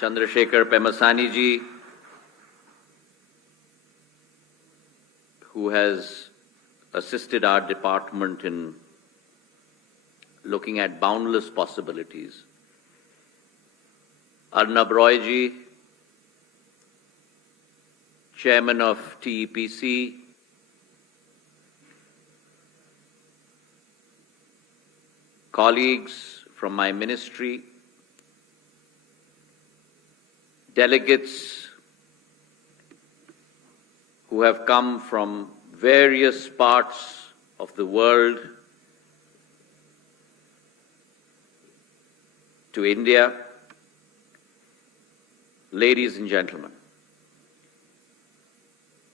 Chandrasekhar Pemasani ji, who has assisted our department in looking at boundless possibilities. Arnab Roy ji, Chairman of TEPC, colleagues from my ministry, delegates who have come from various parts of the world to India, ladies and gentlemen,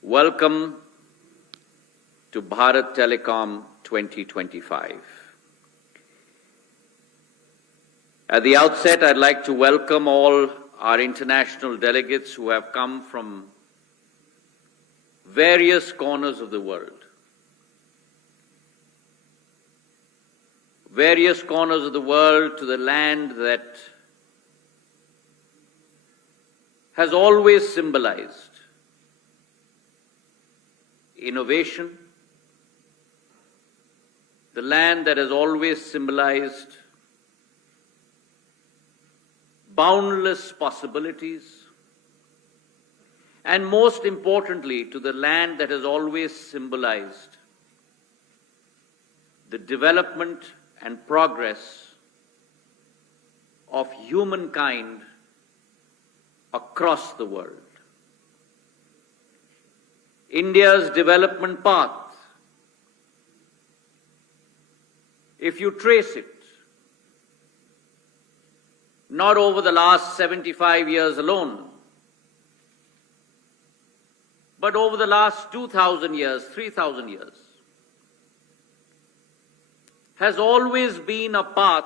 welcome to Bharat Telecom 2025. At the outset, I'd like to welcome all our international delegates who have come from various corners of the world. Various corners of the world to the land that has always symbolized innovation, the land that has always symbolized boundless possibilities, and most importantly, to the land that has always symbolized the development and progress of humankind across the world. India's development path, if you trace it, not over the last 75 years alone, but over the last 2,000 years, 3,000 years, has always been a path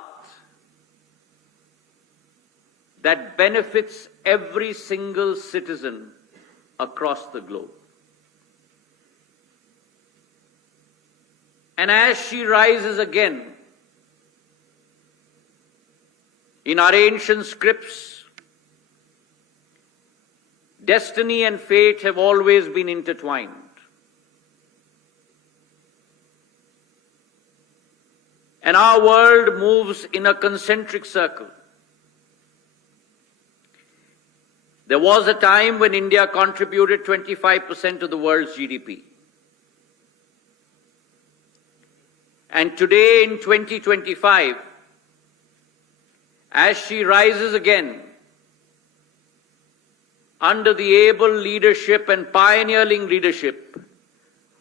that benefits every single citizen across the globe. And as she rises again, in our ancient scripts, destiny and fate have always been intertwined. And our world moves in a concentric circle. There was a time when India contributed 25% of the world's GDP. And today in 2025, as she rises again under the able leadership and pioneering leadership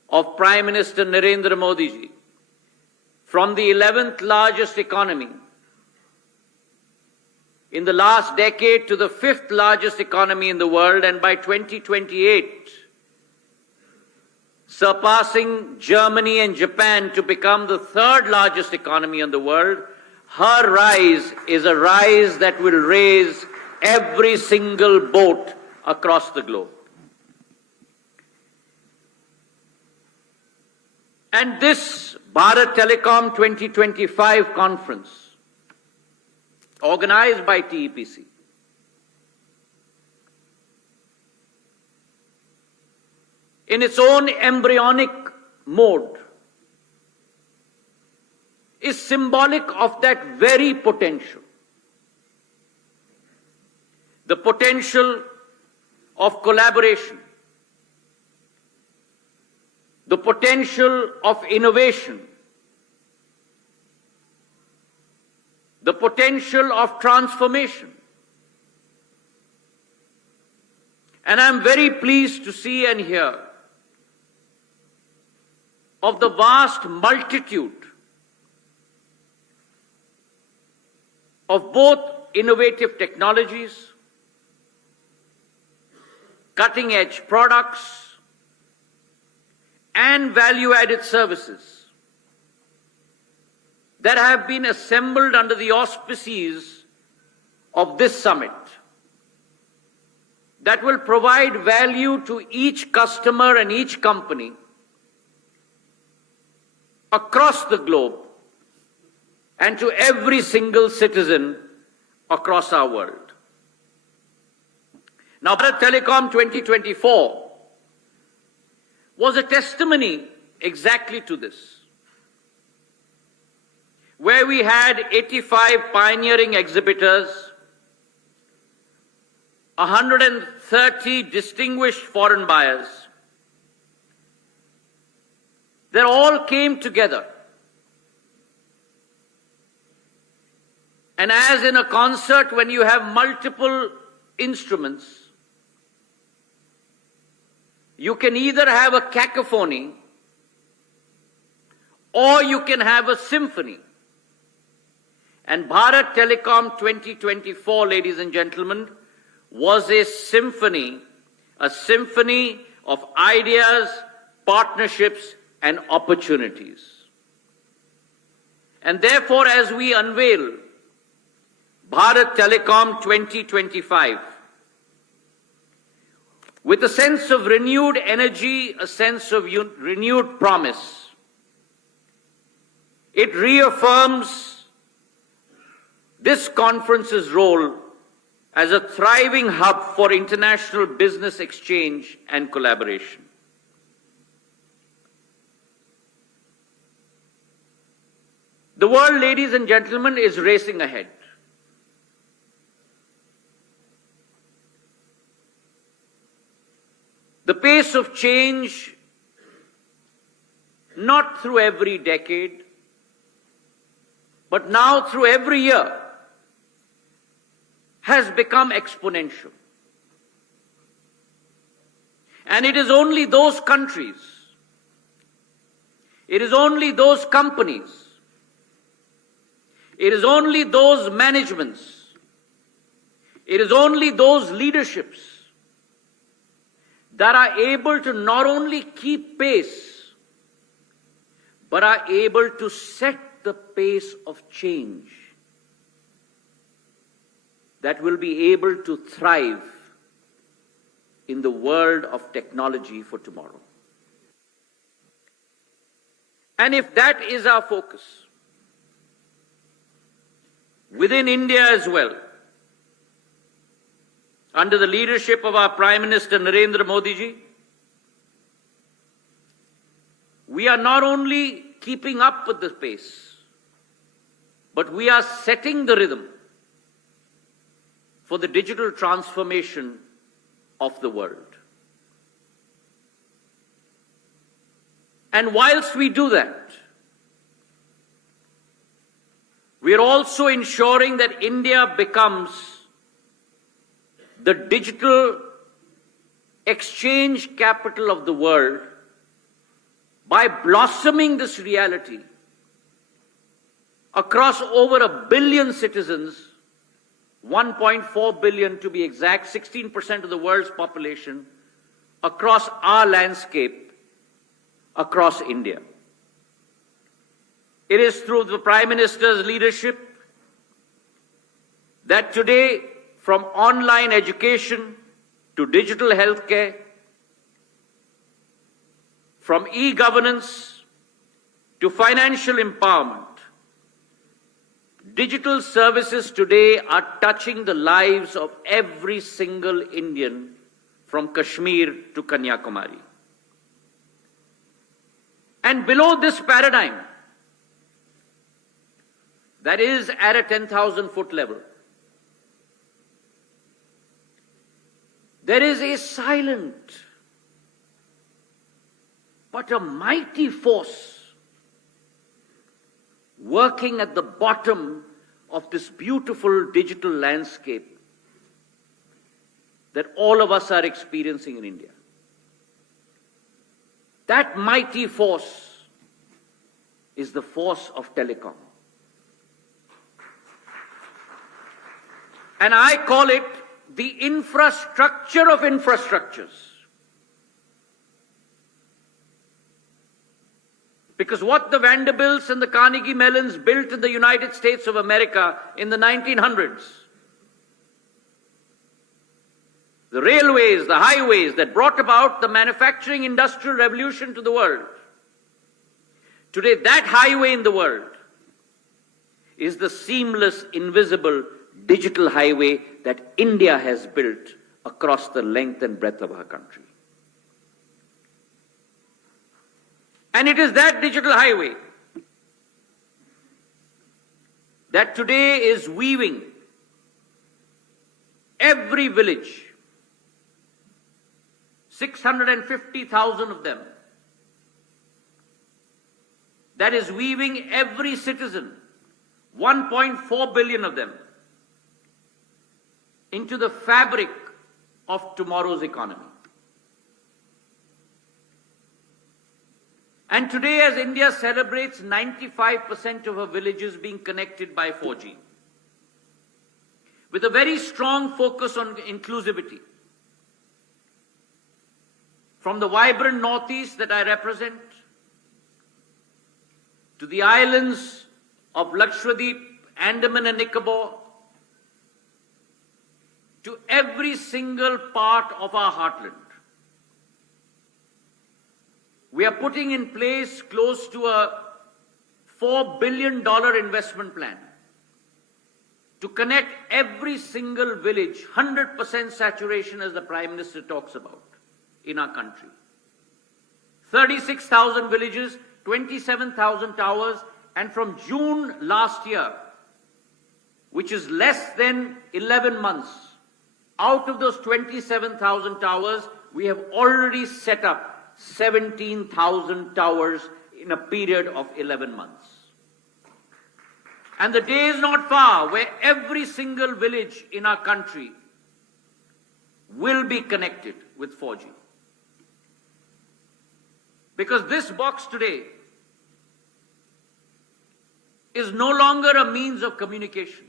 of Prime Minister Narendra Modi ji, from the 11th largest economy in the last decade to the 5th largest economy in the world, and by 2028 surpassing Germany and Japan to become the 3rd largest economy in the world, her rise is a rise that will raise every single boat across the globe. And this Bharat Telecom 2025 conference, organized by TEPC, in its own embryonic mode, is symbolic of that very potential. The potential of collaboration, the potential of innovation, the potential of transformation. And I'm very pleased to see and hear of the vast multitude of both innovative technologies, cutting-edge products, and value-added services that have been assembled under the auspices of this summit that will provide value to each customer and each company across the globe and to every single citizen across our world. Now, Bharat Telecom 2024 was a testimony exactly to this, where we had 85 pioneering exhibitors, 130 distinguished foreign buyers. They all came together. And as in a concert, when you have multiple instruments, you can either have a cacophony or you can have a symphony. And Bharat Telecom 2024, ladies and gentlemen, was a symphony of ideas, partnerships, and opportunities. And therefore, as we unveil Bharat Telecom 2025, with a sense of renewed energy, a sense of renewed promise, it reaffirms this conference's role as a thriving hub for international business exchange and collaboration. The world, ladies and gentlemen, is racing ahead. The pace of change, not through every decade, but now through every year, has become exponential. And it is only those countries, it is only those companies, it is only those managements, it is only those leaderships that are able to not only keep pace, but are able to set the pace of change, that will be able to thrive in the world of technology for tomorrow. And if that is our focus, within India as well, under the leadership of our Prime Minister Narendra Modi ji, we are not only keeping up with the pace, but we are setting the rhythm for the digital transformation of the world. And whilst we do that, we are also ensuring that India becomes the digital exchange capital of the world by blossoming this reality across over 1 billion citizens, 1.4 billion to be exact, 16% of the world's population, across our landscape, across India. It is through the Prime Minister's leadership that today, from online education to digital healthcare, from e-governance to financial empowerment, digital services today are touching the lives of every single Indian from Kashmir to Kanyakumari. And below this paradigm, that is at a 10,000-foot level, there is a silent but a mighty force working at the bottom of this beautiful digital landscape that all of us are experiencing in India. That mighty force is the force of telecom. And I call it the infrastructure of infrastructures. Because what the Vanderbilts and the Carnegie Mellons built in the United States of America in the 1900s, the railways, the highways that brought about the manufacturing industrial revolution to the world, today that highway in the world is the seamless, invisible digital highway that India has built across the length and breadth of our country. And it is that digital highway that today is weaving every village, 650,000 of them, that is weaving every citizen, 1.4 billion of them, into the fabric of tomorrow's economy. And today, as India celebrates 95% of her villages being connected by 4G, with a very strong focus on inclusivity, from the vibrant Northeast that I represent, to the islands of Lakshadweep, Andaman and Nicobar, to every single part of our heartland. We are putting in place close to a $4 billion investment plan to connect every single village, 100% saturation as the Prime Minister talks about in our country. 36,000 villages, 27,000 towers, and from June last year, which is less than 11 months, out of those 27,000 towers, we have already set up 17,000 towers in a period of 11 months. And the day is not far where every single village in our country will be connected with 4G. Because this box today is no longer a means of communication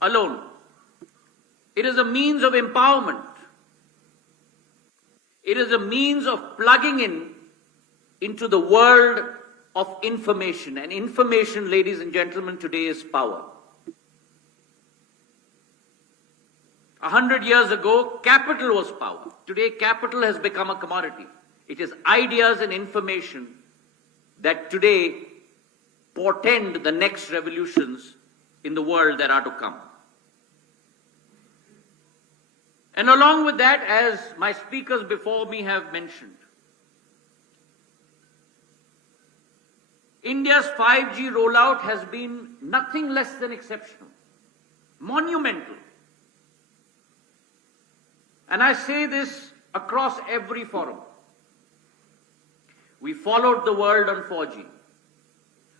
alone. It is a means of empowerment. It is a means of plugging into the world of information. And information, ladies and gentlemen, today is power. 100 years ago, capital was power. Today, capital has become a commodity. It is ideas and information that today portend the next revolutions in the world that are to come. And along with that, as my speakers before me have mentioned, India's 5G rollout has been nothing less than exceptional, monumental. And I say this across every forum. We followed the world on 4G.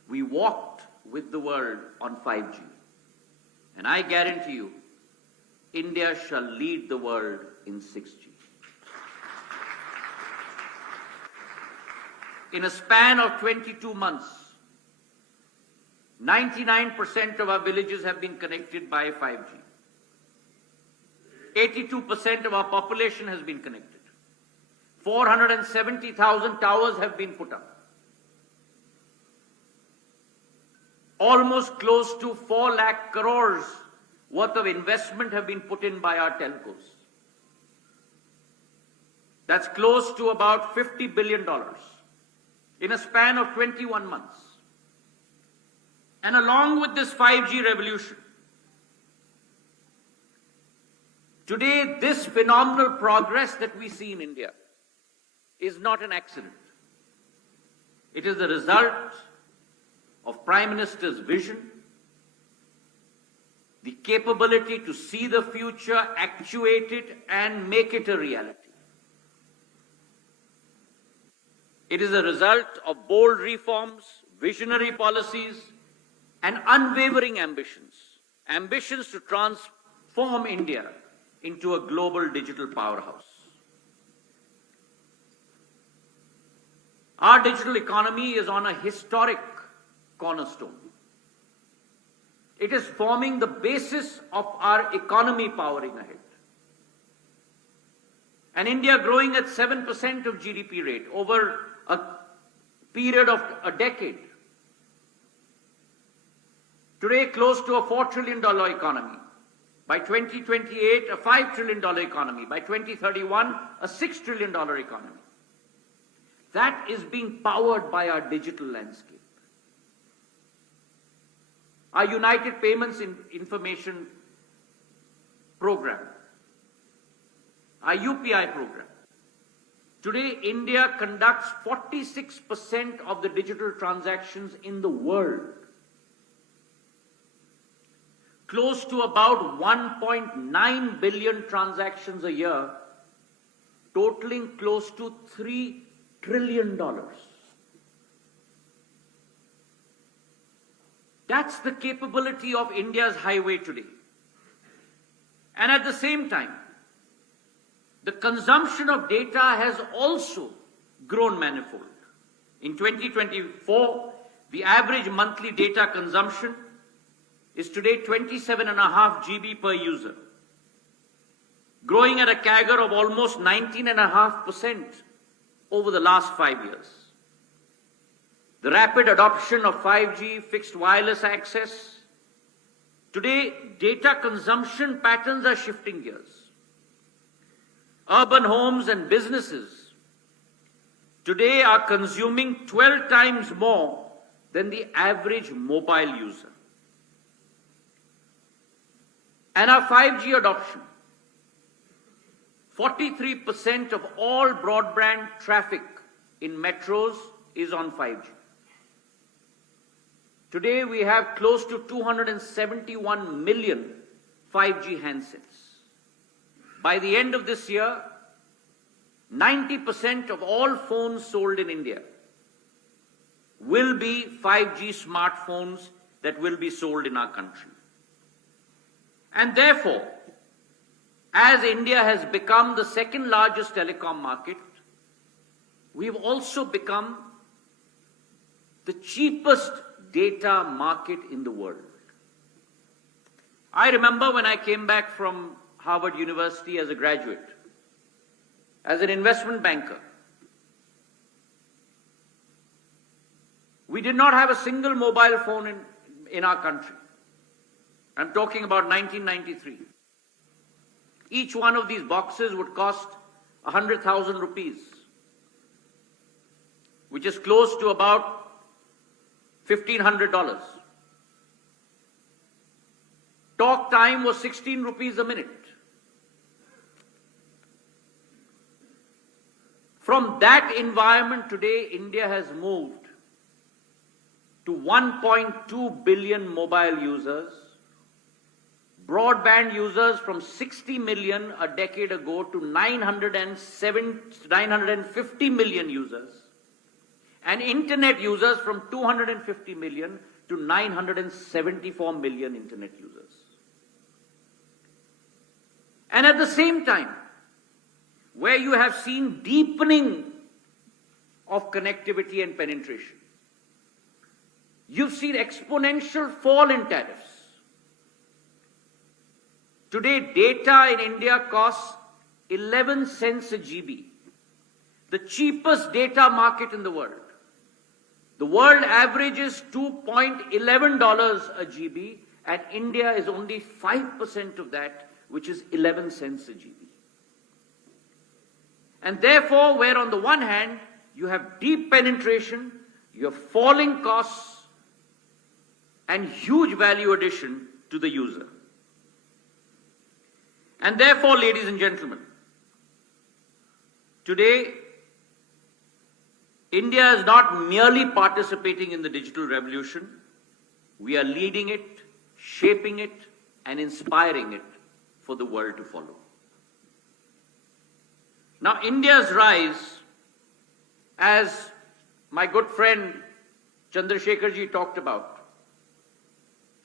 We walked with the world on 5G. And I guarantee you, India shall lead the world in 6G. In a span of 22 months, 99% of our villages have been connected by 5G. 82% of our population has been connected. 470,000 towers have been put up. Almost close to 4 lakh crores worth of investment have been put in by our telcos. That's close to about $50 billion in a span of 21 months. And along with this 5G revolution, today this phenomenal progress that we see in India is not an accident. It is the result of Prime Minister's vision, the capability to see the future, actuate it, and make it a reality. It is a result of bold reforms, visionary policies, and unwavering ambitions. Ambitions to transform India into a global digital powerhouse. Our digital economy is on a historic cornerstone. It is forming the basis of our economy powering ahead. And India growing at 7% of GDP rate over a period of a decade. Today, close to a $4 trillion economy. By 2028, a $5 trillion economy. By 2031, a $6 trillion economy. That is being powered by our digital landscape. Our United Payments Information program, our UPI program. Today, India conducts 46% of the digital transactions in the world. Close to about 1.9 billion transactions a year, totaling close to $3 trillion. That's the capability of India's highway today. And at the same time, the consumption of data has also grown manifold. In 2024, the average monthly data consumption is today 27.5 GB per user, growing at a CAGR of almost 19.5% over the last 5 years. The rapid adoption of 5G fixed wireless access. Today, data consumption patterns are shifting gears. Urban homes and businesses today are consuming 12 times more than the average mobile user. And our 5G adoption, 43% of all broadband traffic in metros is on 5G. Today we have close to 271 million 5G handsets. By the end of this year, 90% of all phones sold in India will be 5G smartphones that will be sold in our country. And therefore, as India has become the second largest telecom market, we've also become the cheapest data market in the world. I remember when I came back from Harvard University as a graduate, as an investment banker, we did not have a single mobile phone in our country. I'm talking about 1993. Each one of these boxes would cost 100,000 rupees, which is close to about $1,500. Talk time was 16 rupees a minute. From that environment today, India has moved to 1.2 billion mobile users, broadband users from 60 million a decade ago to 950 million users, and internet users from 250 million to 974 million internet users. And at the same time, where you have seen deepening of connectivity and penetration, you've seen exponential fall in tariffs. Today, data in India costs 11 cents a GB, the cheapest data market in the world. The world average is $2.11 a GB, and India is only 5% of that, which is 11 cents a GB. And therefore, where on the one hand, you have deep penetration, you have falling costs, and huge value addition to the user. And therefore, ladies and gentlemen, today, India is not merely participating in the digital revolution. We are leading it, shaping it, and inspiring it for the world to follow. Now, India's rise, as my good friend Chandrasekharji talked about,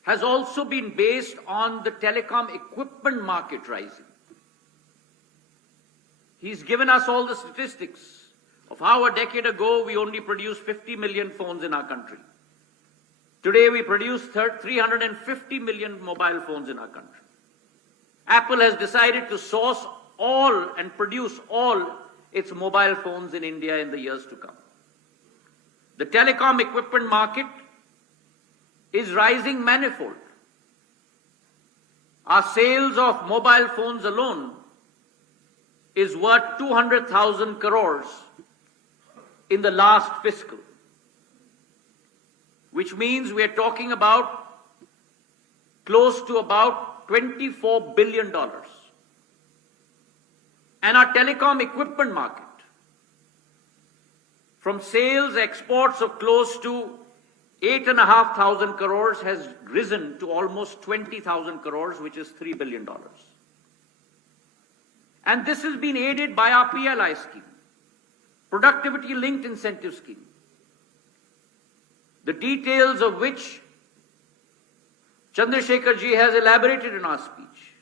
has also been based on the telecom equipment market rising. He's given us all the statistics of how a decade ago we only produced 50 million phones in our country. Today we produce 350 million mobile phones in our country. Apple has decided to source all and produce all its mobile phones in India in the years to come. The telecom equipment market is rising manifold. Our sales of mobile phones alone is worth 200,000 crores in the last fiscal, which means we are talking about close to about $24 billion. And our telecom equipment market, from sales exports of close to 8,500 crores, has risen to almost 20,000 crores, which is $3 billion. And this has been aided by our PLI scheme, Productivity Linked Incentive Scheme, the details of which Chandrasekhar ji has elaborated in our speech.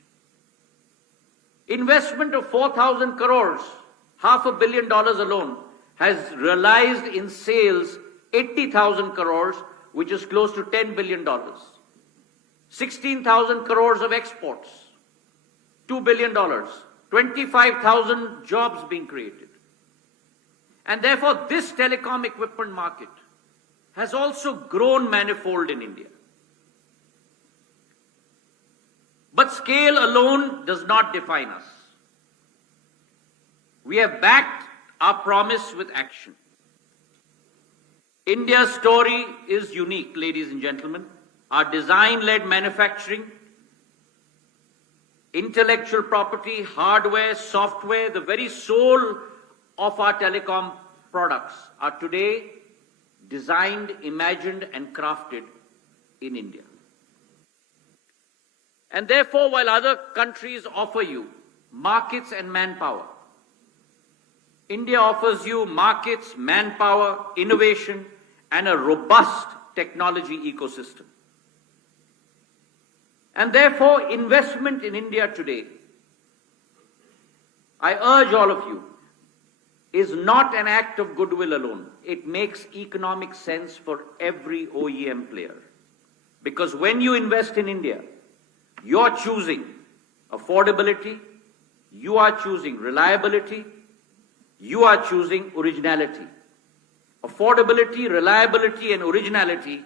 Investment of 4,000 crores, $500 million alone, has realized in sales 80,000 crores, which is close to $10 billion. 16,000 crores of exports, $2 billion. 25,000 jobs being created. And therefore, this telecom equipment market has also grown manifold in India. But scale alone does not define us. We have backed our promise with action. India's story is unique, ladies and gentlemen. Our design-led manufacturing, intellectual property, hardware, software, the very soul of our telecom products are today designed, imagined, and crafted in India. And therefore, while other countries offer you markets and manpower, India offers you markets, manpower, innovation, and a robust technology ecosystem. And therefore, investment in India today, I urge all of you, is not an act of goodwill alone. It makes economic sense for every OEM player. Because when you invest in India, you're choosing affordability, you are choosing reliability, you are choosing originality. Affordability, reliability, and originality,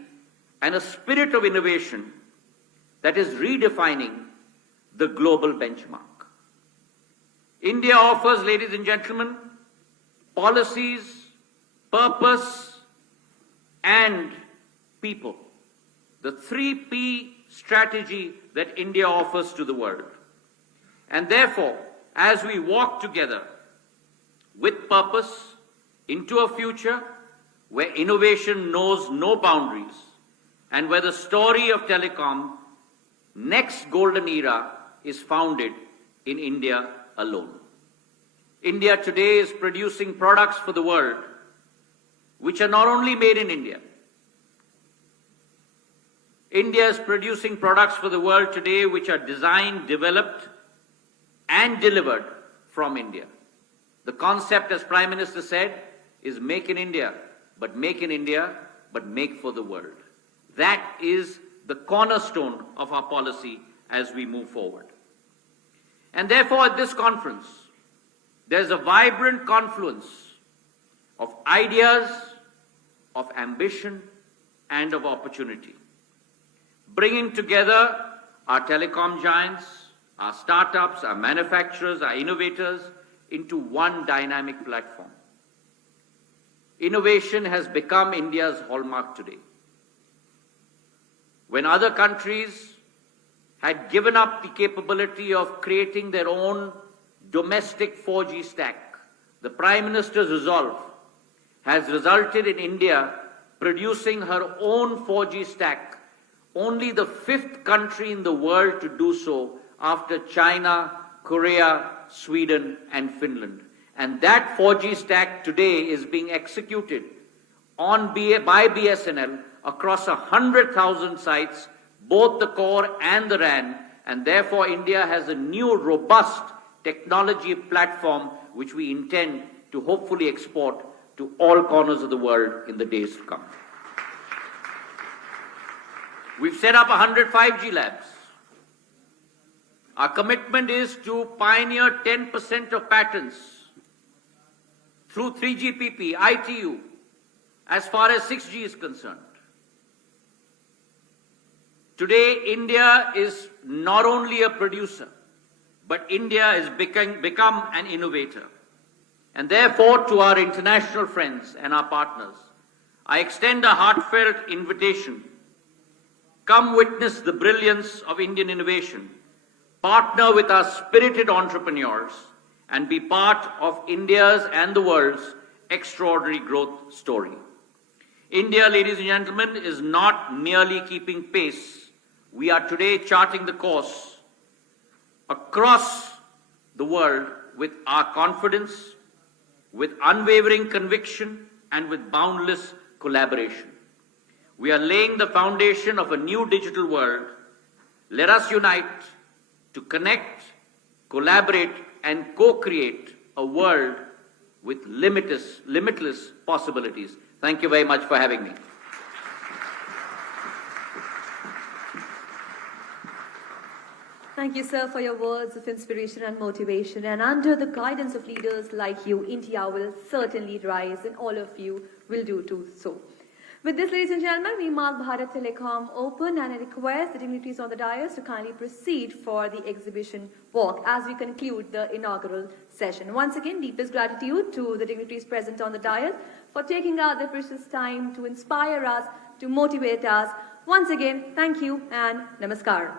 and a spirit of innovation that is redefining the global benchmark. India offers, ladies and gentlemen, policies, purpose, and people. The 3P strategy that India offers to the world. And therefore, as we walk together with purpose into a future where innovation knows no boundaries and where the story of telecom next golden era is founded in India alone. India today is producing products for the world which are not only made in India. India is producing products for the world today which are designed, developed, and delivered from India. The concept, as Prime Minister said, is make in India, but make for the world. That is the cornerstone of our policy as we move forward. And therefore, at this conference, there's a vibrant confluence of ideas, of ambition, and of opportunity, bringing together our telecom giants, our startups, our manufacturers, our innovators into one dynamic platform. Innovation has become India's hallmark today. When other countries had given up the capability of creating their own domestic 4G stack, the Prime Minister's resolve has resulted in India producing her own 4G stack, only the 5th country in the world to do so after China, Korea, Sweden, and Finland. And that 4G stack today is being executed by BSNL across 100,000 sites, both the core and the RAN, and therefore India has a new robust technology platform which we intend to hopefully export to all corners of the world in the days to come. We've set up 100 5G labs. Our commitment is to pioneer 10% of patents through 3GPP, ITU, as far as 6G is concerned. Today, India is not only a producer, but India has become an innovator. And therefore, to our international friends and our partners, I extend a heartfelt invitation. Come witness the brilliance of Indian innovation partner with our spirited entrepreneurs, and be part of India's and the world's extraordinary growth story. India, ladies and gentlemen, is not merely keeping pace. We are today charting the course across the world with our confidence, with unwavering conviction, and with boundless collaboration. We are laying the foundation of a new digital world. Let us unite to connect, collaborate, and co-create a world with limitless possibilities. Thank you very much for having me. Thank you, sir, for your words of inspiration and motivation. And under the guidance of leaders like you, India will certainly rise, and all of you will do too so. With this, ladies and gentlemen, we mark Bharat Telecom open, and I request the dignitaries on the dais to kindly proceed for the exhibition walk as we conclude the inaugural session. Once again, deepest gratitude to the dignitaries present on the dais for taking out their precious time to inspire us, to motivate us. Once again, thank you and namaskar.